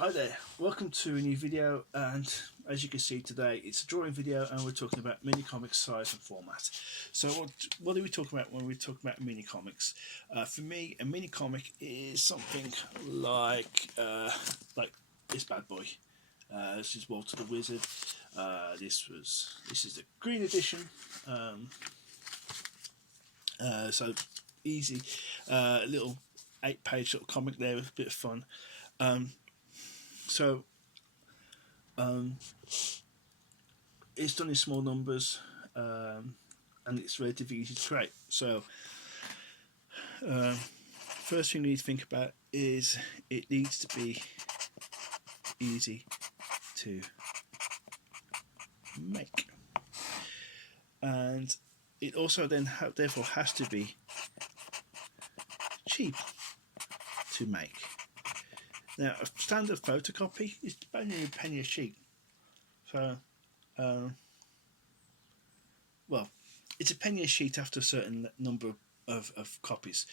Hi there, welcome to a new video, and as you can see today it's a drawing video and we're talking about mini comic size and format. So what are we talking about when we talk about mini comics? For me, a mini comic is something like this bad boy. This is Walter the Wizard. This is the green edition. So easy, little 8-page little comic there with a bit of fun. So it's done in small numbers, and it's relatively easy to create. So first thing you need to think about is it needs to be easy to make, and it also then therefore has to be cheap to make. Now, a standard photocopy is only a penny a sheet, so well, it's a penny a sheet after a certain number of copies.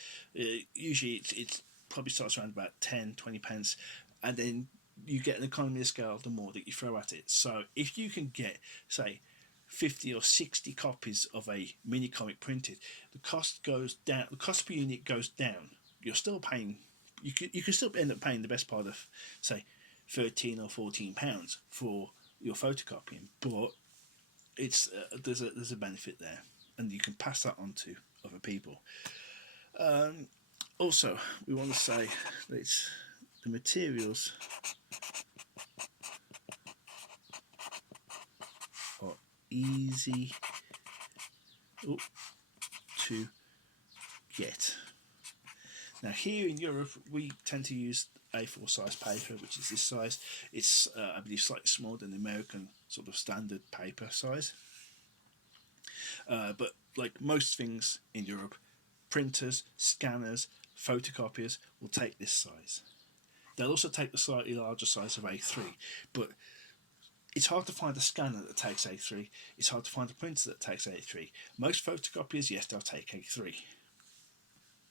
Usually it probably starts around about 10-20 pence, and then you get an economy of scale the more that you throw at it. So if you can get, say, 50 or 60 copies of a mini comic printed, the cost goes down, the cost per unit goes down. You're still paying, you can still end up paying the best part of, say, £13 or £14 for your photocopying, but it's there's a benefit there, and you can pass that on to other people. Also, we want to say that the materials are easy to get. Now, here in Europe, we tend to use A4 size paper, which is this size. It's, I believe, slightly smaller than the American sort of standard paper size. But like most things in Europe, printers, scanners, photocopiers will take this size. They'll also take the slightly larger size of A3, but it's hard to find a scanner that takes A3. It's hard to find a printer that takes A3. Most photocopiers, yes, they'll take A3.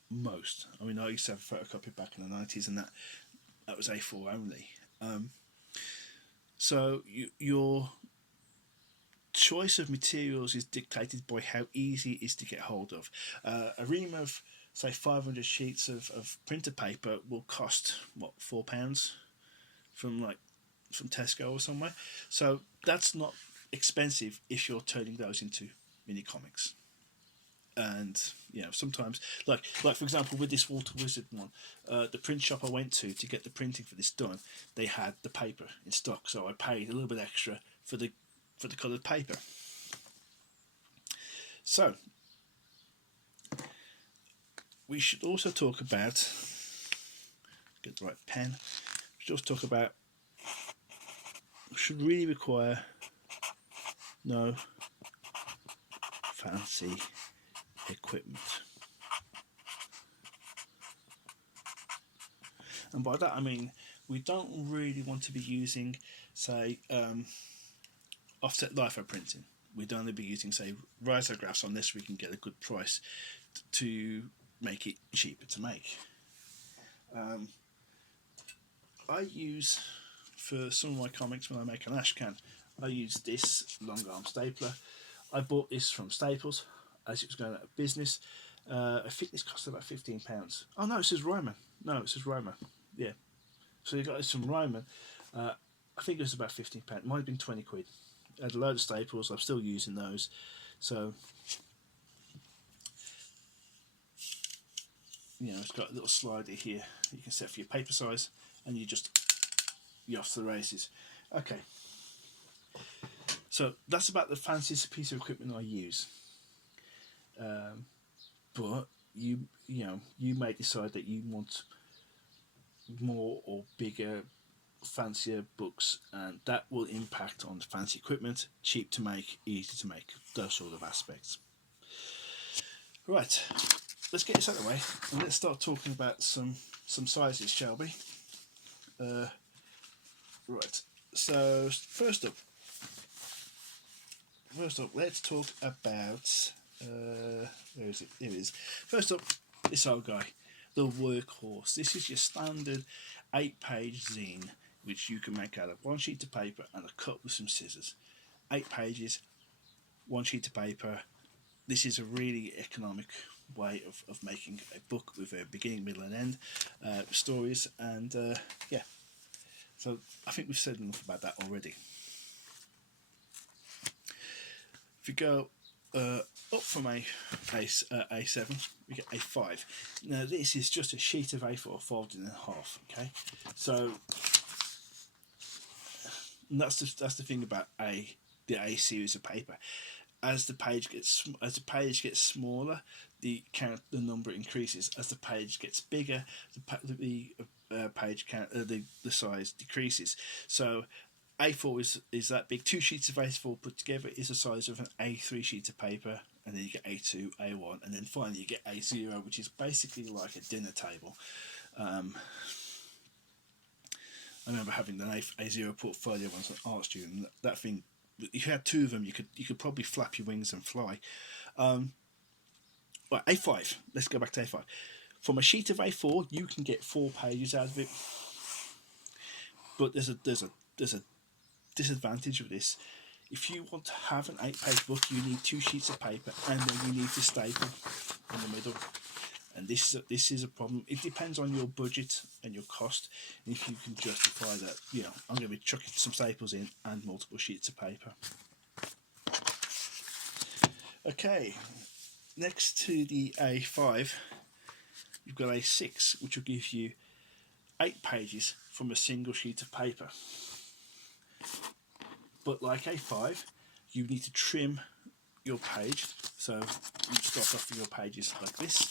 Most. I mean, I used to have a photocopy back in the 90s, and that was A4 only. So your choice of materials is dictated by how easy it is to get hold of. A ream of, say, 500 sheets of printer paper will cost, what, £4 from Tesco or somewhere. So that's not expensive if you're turning those into mini comics. And sometimes, like for example, with this Walter Wizard one, the print shop I went to get the printing for this done, they had the paper in stock, so I paid a little bit extra for the coloured paper. So we should also talk about, get the right pen. We should also talk about, should really require no fancy equipment. And by that I mean we don't really want to be using, say, offset litho printing. We'd only be using, say, risographs on this. We can get a good price to make it cheaper to make. I use, for some of my comics, when I make an ashcan, I use this long arm stapler. I bought this from Staples as it was going out of business. I think this cost about £15. Oh no, it says Ryman. No, it says Ryman. Yeah. So you got this from Ryman. I think it was about £15. It might have been 20 quid. I had a load of Staples. I'm still using those. So it's got a little slider here you can set for your paper size, and you're off to the races. Okay. So that's about the fanciest piece of equipment I use. But you may decide that you want more or bigger, fancier books, and that will impact on fancy equipment, cheap to make, easy to make, those sort of aspects. Right, let's get this out of the way and let's start talking about some sizes, shall we? Right, so first up, let's talk about where is it? Here it is. First up, this old guy, the Workhorse. This is your standard 8-page zine. which you can make out of one sheet of paper and a cut with some scissors. 8 pages, one sheet of paper. This is a really economic way of making a book with a beginning, middle and end, stories, and yeah. So I think we've said enough about that already. If you go up from A7, we get A5. Now this is just a sheet of A4 folded in half. Okay, so that's the thing about the A series of paper. As the page gets smaller, the number increases. As the page gets bigger, the page count, the size decreases. So A4 is that big. 2 sheets of A4 put together is the size of an A3 sheet of paper, and then you get A2, A1, and then finally you get A0, which is basically like a dinner table. I remember having an A0 portfolio once at art student. That thing, if you had 2 of them, you could probably flap your wings and fly. Right, A5. Let's go back to A5. From a sheet of A4, you can get 4 pages out of it, but there's a disadvantage of this. If you want to have an 8-page book, you need 2 sheets of paper, and then you need to staple in the middle. And this is a problem. It depends on your budget and your cost, and if you can justify that. You know, I'm going to be chucking some staples in and multiple sheets of paper. Okay, next to the A5, you've got A6, which will give you 8 pages from a single sheet of paper. But like A5, you need to trim your page. So you start off with your pages like this.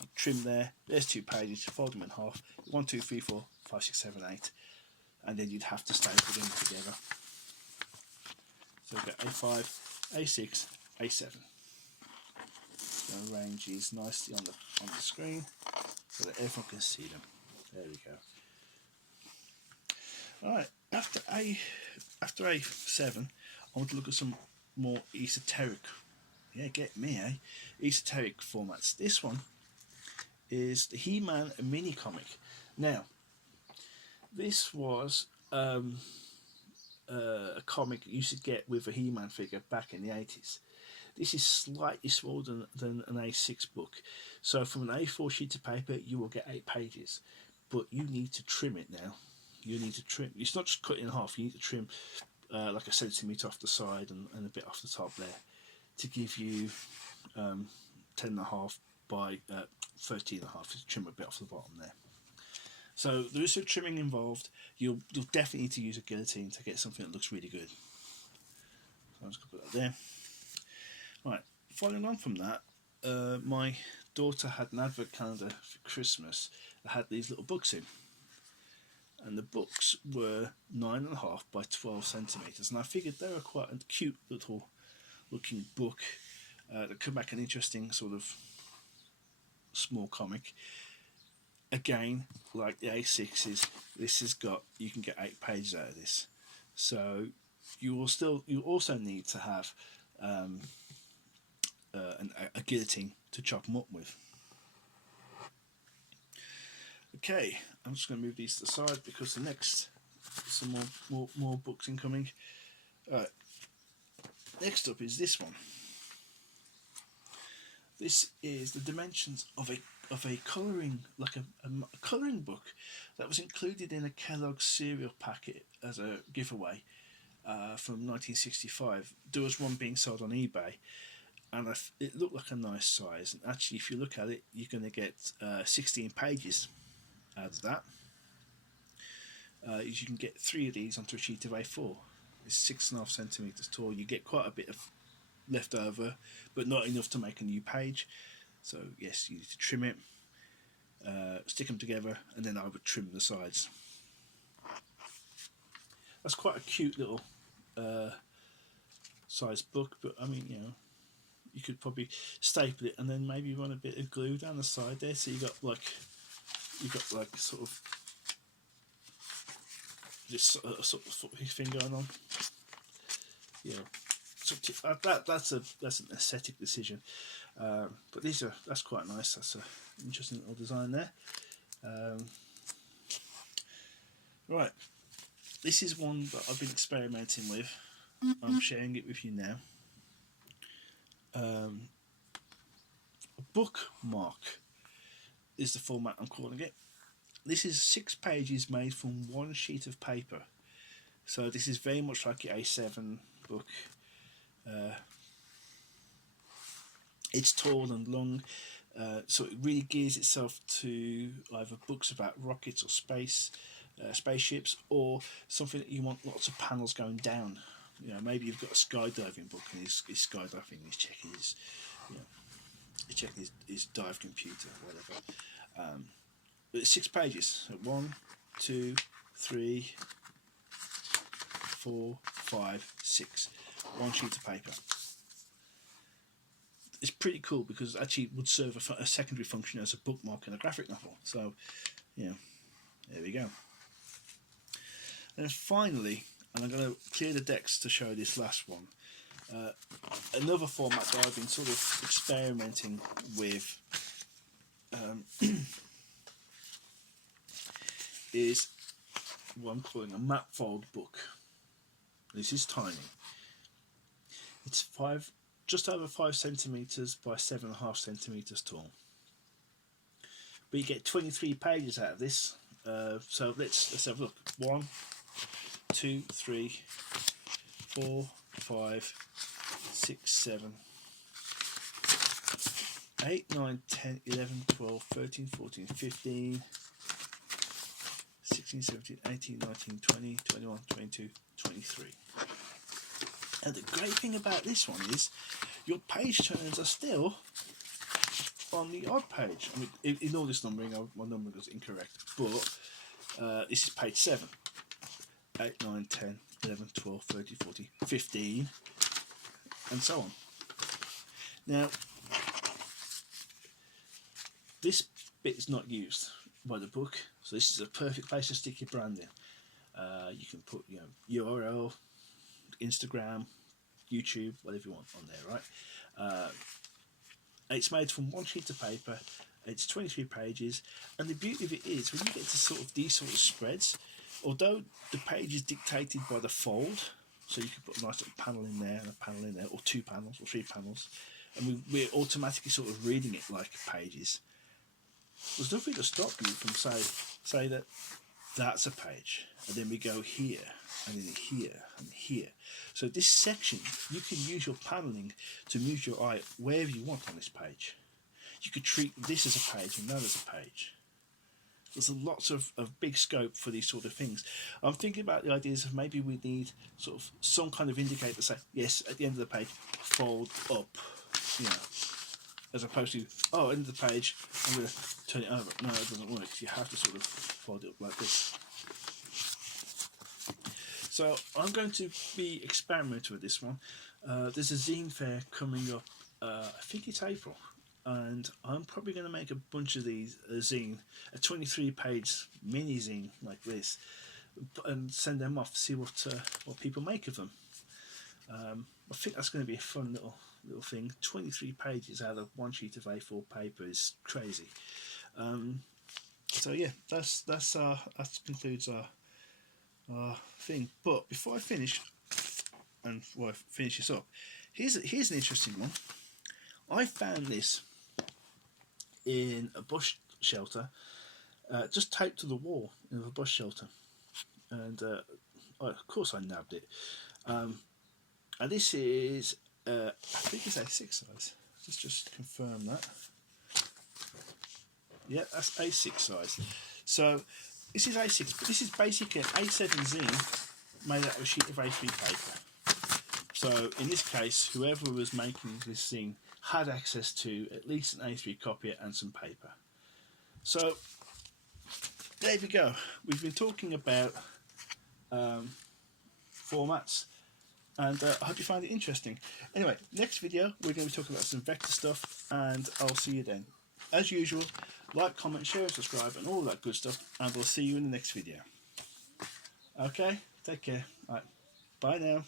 You trim there. There's 2 pages. Fold them in half. 1, 2, 3, 4, 5, 6, 7, 8, and then you'd have to staple them together. So we've got A5, A6, A7. So arrange these nicely on the screen so that everyone can see them. There we go. Alright, after A7, I want to look at some more esoteric, yeah, get me, esoteric formats. This one is the He-Man mini comic. Now, this was a comic you used to get with a He-Man figure back in the 80s. This is slightly smaller than an A6 book. So from an A4 sheet of paper, you will get 8 pages, but you need to trim it now. You need to trim. It's not just cut in half. You need to trim like a centimetre off the side and a bit off the top there to give you 10.5 by 13.5. To trim a bit off the bottom there. So there is some trimming involved. You'll definitely need to use a guillotine to get something that looks really good. So I'm just going to put that there. Right. Following on from that, my daughter had an advert calendar for Christmas that had these little books in. And the books were 9.5 by 12 centimetres, and I figured they were quite a cute little looking book that could make an interesting sort of small comic. Again, like the A6s, this has got, you can get 8 pages out of this. So you also need to have a guillotine to chop them up with. Okay, I'm just going to move these to the side because the next, some more books incoming. Next up is this one. This is the dimensions of a colouring, like a colouring book that was included in a Kellogg's cereal packet as a giveaway from 1965. There was one being sold on eBay, and it looked like a nice size. And actually, if you look at it, you're going to get 16 pages out of that. You can get 3 of these onto a sheet of A4. It's 6.5 centimetres tall. You get quite a bit of left over, but not enough to make a new page. So yes, you need to trim it, stick them together, and then I would trim the sides. That's quite a cute little size book, but I mean, you know, you could probably staple it and then maybe run a bit of glue down the side there, so you got like sort of this sort of thing going on. Yeah, so that's an aesthetic decision, but that's quite nice. That's an interesting little design there. Right, This is one that I've been experimenting with. I'm sharing it with you now. A bookmark is the format I'm calling it. This is 6 pages made from one sheet of paper. So this is very much like your A7 book. It's tall and long, so it really gears itself to either books about rockets or spaceships, or something that you want lots of panels going down. You know, maybe you've got a skydiving book and he's skydiving, he's checking his dive computer, whatever. But it's 6 pages. So 1, 2, 3, 4, 5, 6. One sheet of paper. It's pretty cool because it actually would serve a secondary function as a bookmark in a graphic novel. So, yeah, there we go. And finally, and I'm going to clear the decks to show this last one. Another format that I've been sort of experimenting with is what I'm calling a map fold book. This is tiny. It's just over 5 centimeters by 7.5 centimeters tall. But you get 23 pages out of this. So let's have a look. 1, 2, 3, 4, 5, 6, 7, 8, 9, 10, 11, 12, 13, 14, 15, 16, 17, 18, 19, 20, 21, 22, 23. And the great thing about this one is your page turns are still on the odd page. I mean, in all this numbering, my numbering was incorrect, but this is page 7. 8, 9, 10, 11, 12, 13, 14, 15, and so on. Now, this bit is not used by the book, so this is a perfect place to stick your brand in. You can put, URL, Instagram, YouTube, whatever you want on there, right? It's made from one sheet of paper. It's 23 pages, and the beauty of it is when you get to these sort of spreads, although the page is dictated by the fold, so you can put a nice little panel in there and a panel in there, or 2 panels or 3 panels, and we're automatically sort of reading it like pages. There's nothing to stop you from say that that's a page, and then we go here, and then here, and here. So this section, you can use your paneling to move your eye wherever you want on this page. You could treat this as a page and that as a page. There's lots of big scope for these sort of things. I'm thinking about the ideas of maybe we need sort of some kind of indicator to say, yes, at the end of the page, fold up, as opposed to, end of the page, I'm going to turn it over. No, it doesn't work. You have to sort of fold it up like this. So I'm going to be experimenting with this one. There's a zine fair coming up, I think it's April, and I'm probably going to make a bunch of these, a 23-page mini zine like this, and send them off to see what people make of them. I think that's going to be a fun little thing. 23 pages out of one sheet of A4 paper is crazy. So yeah, that concludes our thing. But before I finish, and before I finish this up, here's an interesting one. I found this in a bush shelter, just taped to the wall in a bush shelter, and of course I nabbed it. And this is, I think it's A6 size. Let's just confirm that. Yeah, that's A6 size. So this is A6, but this is basically an A7 zine made out of a sheet of A3 paper. So in this case, whoever was making this zine had access to at least an A3 copy and some paper. So there we go. We've been talking about formats, and I hope you find it interesting. Anyway, next video we're going to be talking about some vector stuff, and I'll see you then. As usual, like, comment, share, and subscribe, and all that good stuff, and we'll see you in the next video. Okay, take care. All right, bye now.